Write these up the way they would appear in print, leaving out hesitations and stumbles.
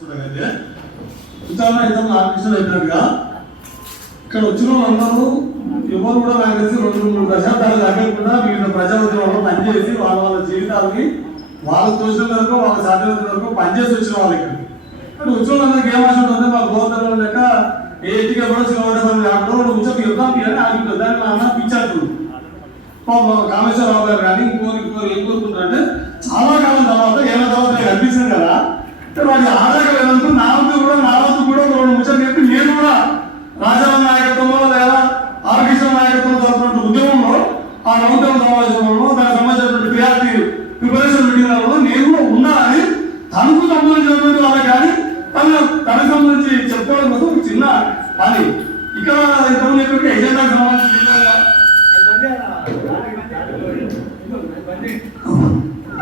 అయితే ఉదాహరణ ఇంతకు ఆర్టిస్టులు అయినట్టుగా ఇక్కడ వచ్చిన వాళ్ళందరూ ఎవరు కూడా నాకు తెలిసి 2-3 దశాబ్దాలు తగ్గకుండా వివిధ ప్రజా ఉద్యమంలో పనిచేసి వాళ్ళ వాళ్ళ జీవితాలని వాళ్ళకు తోచిన వరకు వాళ్ళ సాధ్యమైన వరకు పనిచేసి వచ్చిన వాళ్ళు ఇక్కడ కానీ వచ్చిన వాళ్ళందరికీ ఏం ఆశ ఉంటుంది మా గోధుమ లెక్క ఏ ఇంటికి ఎవరో చిన్నవాడు లేకుండా ఉద్యోగం యుద్ధం అని ఆగిపోతుంది దాన్ని మా అన్న పిచ్చారు కామేశ్వరరావు గారు కానీ ఇంకోరు ఏం కోరుకుంటారంటే చాలా కాలం తర్వాత ఏళ్ళ తర్వాత నాకు అనిపిస్తుంది కదా వాటి ఆదాయకు నా వంతు కూడా 2 ముచ్చట్లు చెప్పి నేను కూడా రాజాల నాయకత్వంలో లేదా ఆర్కృష్ణ నాయకత్వం జరుగుతున్న ఉద్యమంలో ఆ నౌద్యమ సమావేశంలో దానికి సంబంధించినటువంటి క్రియాటివ్ ప్రిపరేషన్ మీటింగ్లలో నేను కూడా ఉన్నా అని తనకు సంబంధించినటువంటి వాళ్ళకి కానీ తనకు సంబంధించి చెప్పుకోవడం కోసం ఒక చిన్న పని ఇక్కడ ఇంతకుముందు ఎజెండాకు సంబంధించి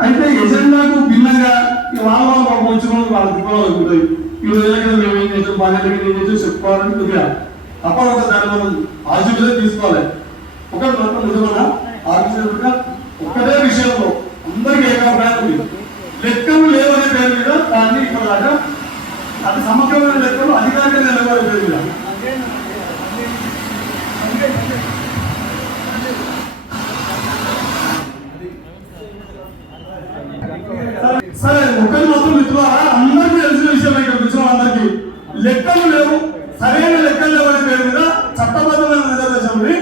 అయితే ఎజెండాకు భిన్నంగా వాళ్ళ వచ్చిన వాళ్ళ దిక్కులో అవుతుంది ఈ రోజులకి మేము ఏం చేసాం బాధ్యతకి ఏం చేసాం చెప్పుకోవాలని కొద్దిగా అప్పుడు దాన్ని మనం ఆశీర్వాదం తీసుకోవాలి ఒకటి మాత్రం నిజమన్నా ఆశీర్వాదంగా ఒక్కటే విషయంలో అందరికీ ఏకాభిప్రాయం ఉంది లెక్కలు లేవనే పేరు మీద దాన్ని ఇక్కడ దాకా అది సమగ్రమైన లెక్కలు అధికారికంగా నిలబడే పేరు మీద సరే ఒకరి మాత్రం మిత్రులారా అందరికీ తెలిసిన విషయం ఇక్కడ వచ్చిన అందరికీ లెక్కలు లేవు సరైన లెక్కలు లేవనే పేరు మీద చట్టబద్ధమైన రిజర్వేషన్ని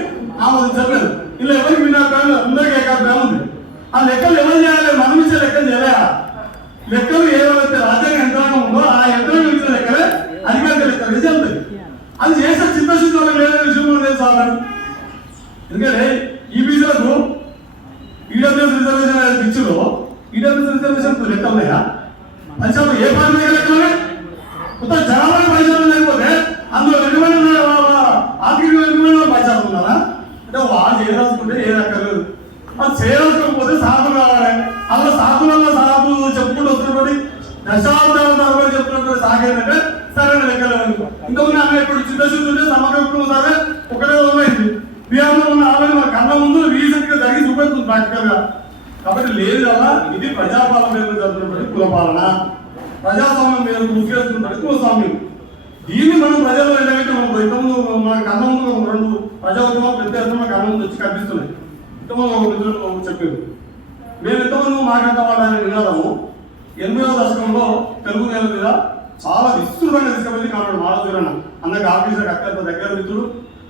ఆమోదించలేదు ఇలా ఎవరికి వినాభిప్రాయం అందరికీ ఏకాభిప్రాయం ఉంది ఆ లెక్కలు ఎవరు చేయాలి మనం ఇచ్చే లెక్కలు చేయలేరా లెక్కలు ఏవైతే రాజ్యాంగ యంత్రాంగం ఉందో ఆ యంత్రాంగం ఇచ్చే లెక్కలే అధికారిక లెక్కలు నిజంది అది చేసే చిత్తశుద్ధి వాళ్ళకి లేని విషయం కూడా తెలుసు ఎందుకంటే ఈ బీసీలకు ఈడబ్ల్యూఎస్ రిజర్వేషన్ పిచ్చులో ఈడబ్ల్యూఎస్ రిజర్వేషన్ లెక్కలు ఉన్నాయా పంచాలు ఏ పార్టీ మీద లెక్కలే మొత్తం జనాభా పైసలు లేకపోతే అందులో వెనుకబడిన ఆర్థిక వెనుకబడిన పైసలు ఉన్నారా అంటే వాళ్ళు చేయరాసుకుంటే ఏ రకాలు అది చేయరాసుకోకపోతే సాధులు కావాలి అలా సాధులలో సాధు చెప్పుకుంటూ వస్తున్నటువంటి దశాబ్దాల తరబడి చెప్తున్నటువంటి సాగేంటంటే సరైన లెక్కలు ఇంతకుముందు ఆమె ఇప్పుడు చిత్తశుద్ధి ఉంటే సమగ్ర సరే ఒకటే ఉన్నది బిహార్లో ఉన్న ఆమె మన కళ్ళ ముందు రీసెంట్ గా జరిగి చూపెడుతుంది ప్రాక్టికల్ గా కాబట్టి లేదు కదా ఇది ప్రజాపాలన మీద జరుగుతున్నటువంటి కులపాలన ప్రజాస్వామ్యం మీద ముసుగేస్తున్నటువంటి కులస్వామ్యం దీన్ని మనం ప్రజల్లో ఏంటంటే మనం ఇంతకుముందు మన కళ్ళ ముందు 2 ప్రజా ఉద్యమాలు పెద్ద ఎత్తున మన కళ్ళ ముందు వచ్చి కనిపిస్తున్నాయి ఇంతకుముందు మిత్రులు చెప్పారు మేము ఇంతకుముందు మాట్లాడతామని నినాదము 80వ దశకంలో తెలుగు నేల మీద చాలా విస్తృతంగా తీసుకువెళ్ళి కాబట్టి మాట్లాడుతున్నా అన్నకి ఆఫీసర్ అత్యంత దగ్గర మిత్రుడు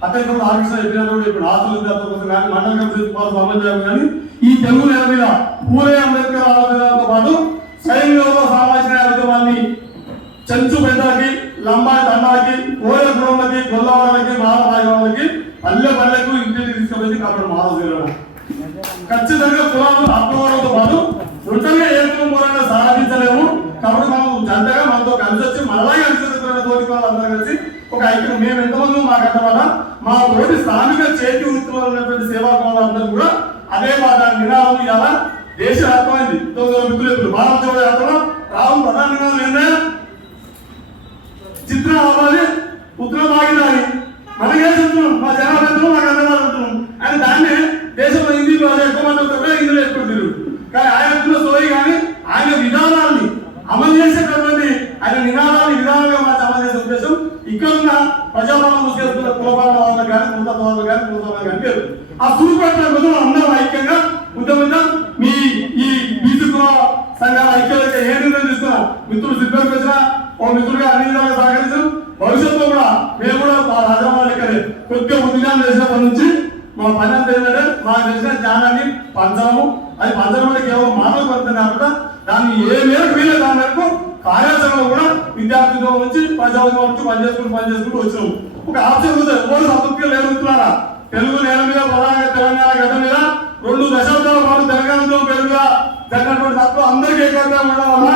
అత్యంత ఆఫీసర్ చెప్పినప్పుడు ఇప్పుడు ఆస్తుల విద్యార్థుల కోసం కానీ మండల కమిషన్ సంబంధించాము కానీ ఈ తెలుగు నేల మీద పూలే అంబేద్కర్ ఆలోచనలతో పాటు స్వయంగా సామాజిక న్యాయ ఉద్యమాన్ని చెంచు పెద్దలకి లంబాడి దండాలకి కోయల గుణంలకి గొల్లవాళ్ళకి మాలకి పల్లె పల్లెకు ఇంటికి తీసుకువెళ్ళి కాబట్టి మాట్లాడుతున్నా ఖచ్చితంగా కులాలు అర్థవడంతో పాటు ఒంటరిగా ఏకం మూలంగా సాధించలేము కాబట్టి మనం జంటగా మనతో కలిసి వచ్చి మనలాగే అనుసరిస్తున్న తోటి వాళ్ళందరూ కలిసి ఒక ఐక్యం మేము ఎంతమంది మాకంట వల్ల మా తోటి స్థానిక చేతి వృత్తిలో ఉన్నటువంటి సేవా కోణాలందరూ కూడా అదే మాట నినాదం ఇవాళ దేశ వ్యాప్తమైంది మిత్రులు భారత జోడో యాత్రలో రాహుల్ ప్రధాన నినాదం ఏంటంటే చిత్రం అవ్వాలి ఉత్తర భాగీదారి మనకే చెప్తున్నాం మా జనాభా మాకు అందవాళ్ళు ఉంటున్నాం ఆయన దాన్ని దేశంలో హిందీలో ఎక్కువ మంది ఉంటారు హిందీలో ఎక్కువ తిరుగు కానీ ఆయన సోయి కానీ ఆయన విధానాన్ని అమలు చేసేటటువంటి ఆయన నినాదాన్ని విధానంగా మార్చి అమలు చేసే ఉద్దేశం ఇక్కడ ఉన్న ప్రజాపాలన ముసుకేస్తున్న కులపాలన వాళ్ళకి కానీ కులపాలన కానీ కులపాలన కానీ ఆ చూపెట్టిన రోజులు అందరం ఐక్యంగా ఉద్యమంగా మీ ఈ బీసీ కుల సంఘాల ఐక్యత ఏ నిర్ణయం తీసుకున్నా మిత్రులు సిబ్బంది వచ్చిన ఓ మిత్రుడిగా అన్ని విధాలుగా సహకరించాం భవిష్యత్తులో కూడా మేము కూడా మా రాజామాల ఇక్కడే కొద్దిగా ఉద్యోగం చేసినప్పటి నుంచి మా పని అంతా ఏంటంటే మాకు తెలిసిన జ్ఞానాన్ని పంచడము అది పంచడం అంటే కేవలం మానవ పడుతుంది కాకుండా దాన్ని ఏ మేరకు వీలే దాని మేరకు కార్యాచరణలో కూడా విద్యార్థులతో నుంచి ప్రజావుద్యమం నుంచి పనిచేసుకుంటూ వచ్చినాము ఒక ఆప్షన్ ఎవరు సంతృప్తిగా లేదుతున్నారా తెలుగు నేల మీద ప్రధానంగా తెలంగాణ గడ్డ మీద 2 దశాబ్దాల పాటు తెలంగాణ పేరు మీద జరిగినటువంటి తత్వం అందరికీ ఏకాగ్రంగా ఉండడం వల్ల